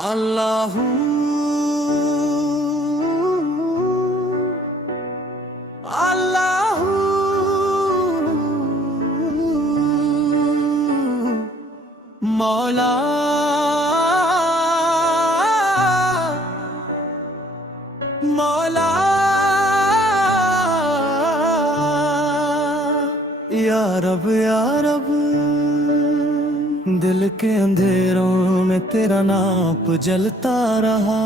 अल्लाहू अल्लाहू मौला मौला या रब या रब। दिल के अंधेरों में तेरा नाप जलता रहा,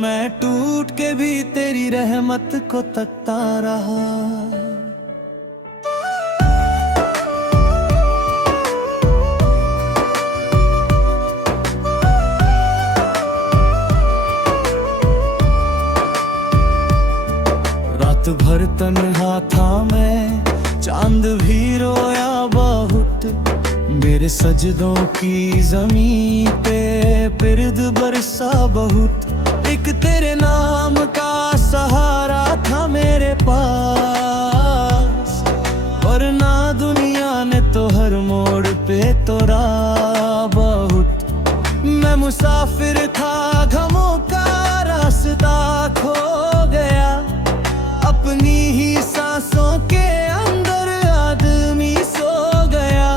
मैं टूट के भी तेरी रहमत को तकता रहा। रात भर तन्हा था मैं, चांद भी रोया बहुत, मेरे सजदों की जमीन पे पिर्द बरसा बहुत। एक तेरे नाम का सहारा था मेरे पास, वरना दुनिया ने तो हर मोड़ पे तोड़ा बहुत। मैं मुसाफिर था, गमों का रास्ता खो गया, अपनी ही सांसों के अंदर आदमी सो गया।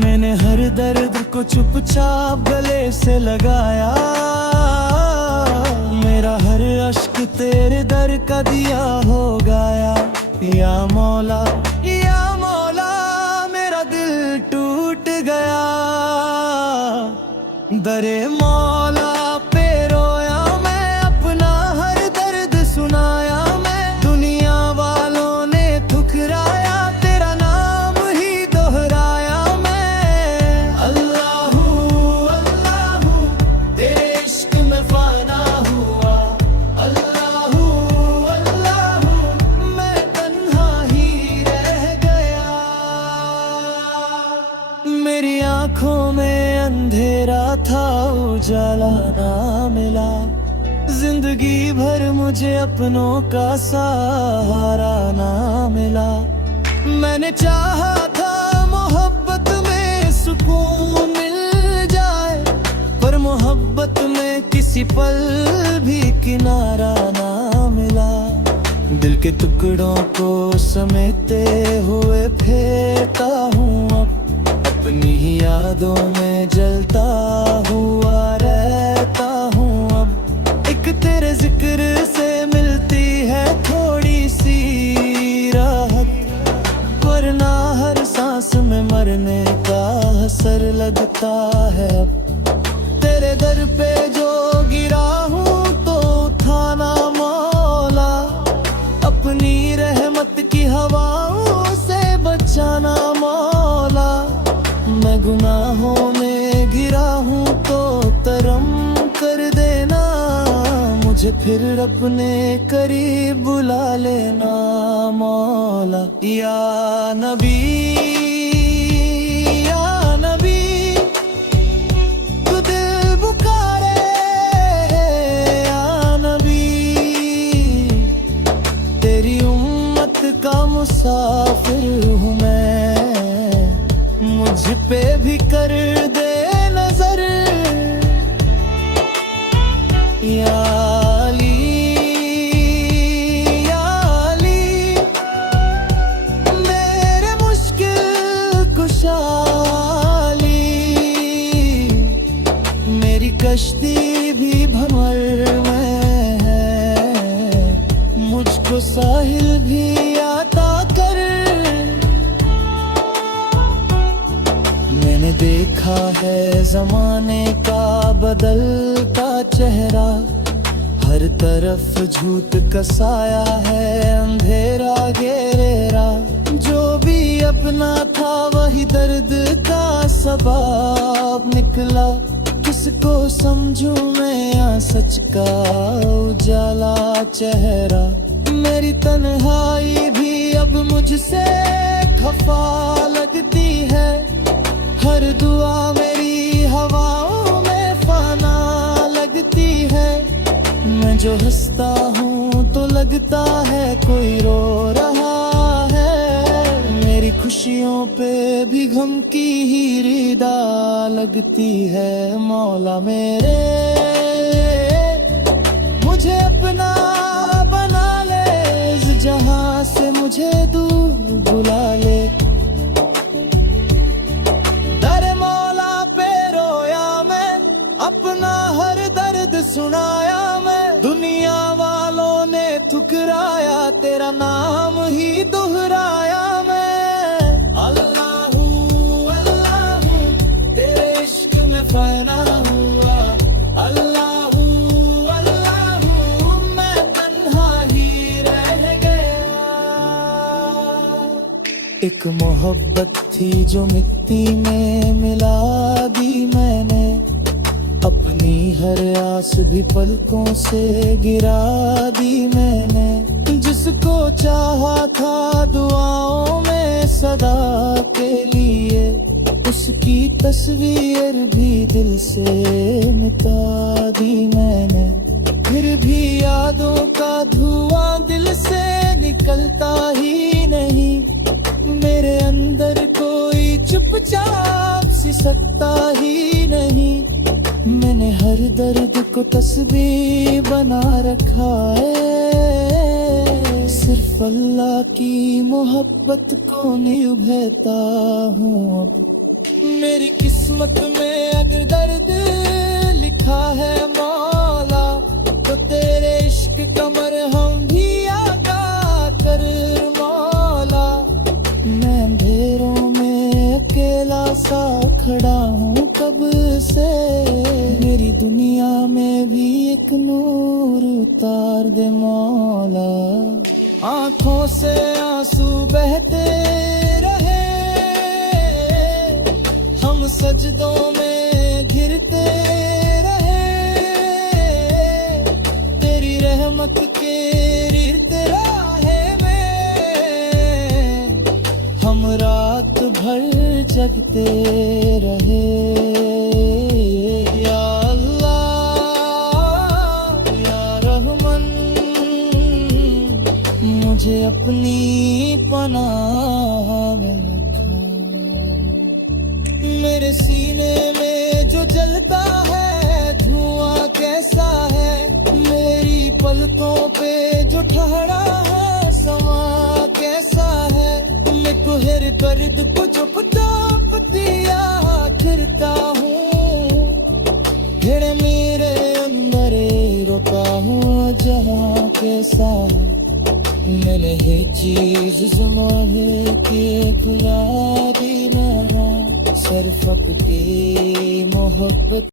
मैंने हर दर्द को चुपचाप गले से लगाया, मेरा हर अश्क तेरे दर का दिया हो गया। या मौला मेरा दिल टूट गया, दरे मौला पे रोया मैं, अपना हर दर्द सुनाया मैं। दुनिया वालों ने ठुकराया, तेरा नाम ही दोहराया मैं। अल्लाहू अल्लाहू तेरे इश्क में फाना हुआ, अल्लाहू अल्लाहू मैं तन्हा ही रह गया। मेरी आंखों में अंधेरा था, उजाला ना मिला, जिंदगी भर मुझे अपनों का सहारा ना मिला। मैंने चाहा था मोहब्बत में सुकून मिल जाए, पर मोहब्बत में किसी पल भी किनारा ना मिला। दिल के टुकड़ों को समेटे हुए फेरता हूँ अब, अपनी ही यादों में जलता हुआ रहता हूँ अब। एक तेरे जिक्र से मिलती है थोड़ी सी राहत, वरना हर सांस में मरने का असर लगता है अब। तेरे दर पे जो गिरा हूँ तो उठाना मौला, अपनी रहमत की हवाओं से बचाना मौला। मैं गुनाहों में गिरा हूँ तो तरम कर देना, मुझे फिर अपने करीब बुला लेना मौला। या नबी तू दिल पुकारे, या नबी तेरी उम्मत का मुसाफिर हूँ मैं, मुझ पे भी कर दे नजर। या अली मेरे मुश्किल कुशाली, मेरी कश्ती भी भंवर में है, मुझको साहिल भी आता कर। मैंने देखा है जमाने का बदलता चेहरा, हर तरफ झूठ का साया है, अंधेरा घेरा। जो भी अपना था वही दर्द का सबब निकला, किसको समझूं मैं या सच का उजाला चेहरा। मेरी तन्हाई भी अब मुझसे खफा लगती है, हर दुआ मेरी हवाओं में फाना लगती है। मैं जो हंसता हूँ तो लगता है कोई रो रहा है, मेरी खुशियों पे भी गम की ही रिदा लगती है मौला मेरे। मुझे अपना बना ले, इस जहां से मुझे दूर बुला ले। दर मौला पे रोया मैं, अपना हर दर्द सुनाया मैं। दुनिया वालों ने ठुकराया, तेरा नाम ही दोहराया मैं। अल्लाहू अल्लाहू तेरे इश्क में फना हुआ। अल्लाहू अल्लाहू मैं तन्हा ही रह गया। एक मोहब्बत थी जो मिट्टी में मिला दी मैंने, अपनी हर आस भी पलकों से गिरा दी मैंने। जिसको चाहा था दुआओं में सदा के लिए, उसकी तस्वीर भी दिल से मिटा दी मैंने। फिर भी यादों का धुआं दिल से निकलता ही नहीं। मेरे अंदर कोई चुपचाप सी सकता ही नहीं। मैंने हर दर्द को तस्बीह बना रखा है, सिर्फ अल्लाह की मोहब्बत को निभाता हूँ अब। मेरी किस्मत में अगर दर्द लिखा है मौला, तो तेरे इश्क का मरहम भी अदा कर मौला। मैं अंधेरों में अकेला सा खड़ा हूँ कब से, मेरी दुनिया में भी एक नूर उतार दे मौला। आंखों से आंसू बहते रहे, हम सजदों में घिरते रहे। तेरी रहमत के रिश्ते राहे में हम रात भर जगते रहे। या अल्लाह या रहमान, मुझे अपनी पनाह में रखा। मेरे सीने में जो जलता है धुआं कैसा है, मेरी पलकों पे जो ठहरा है समा कैसा है। मैं कुहर दर्द को चुप चाप दिया फिरता हूँ, घेरे मेरे अंदर रोका हूँ जहाँ कैसा है। मैंने है चीज ज़माने के खुला दी ना, सरफक की मोहब्बत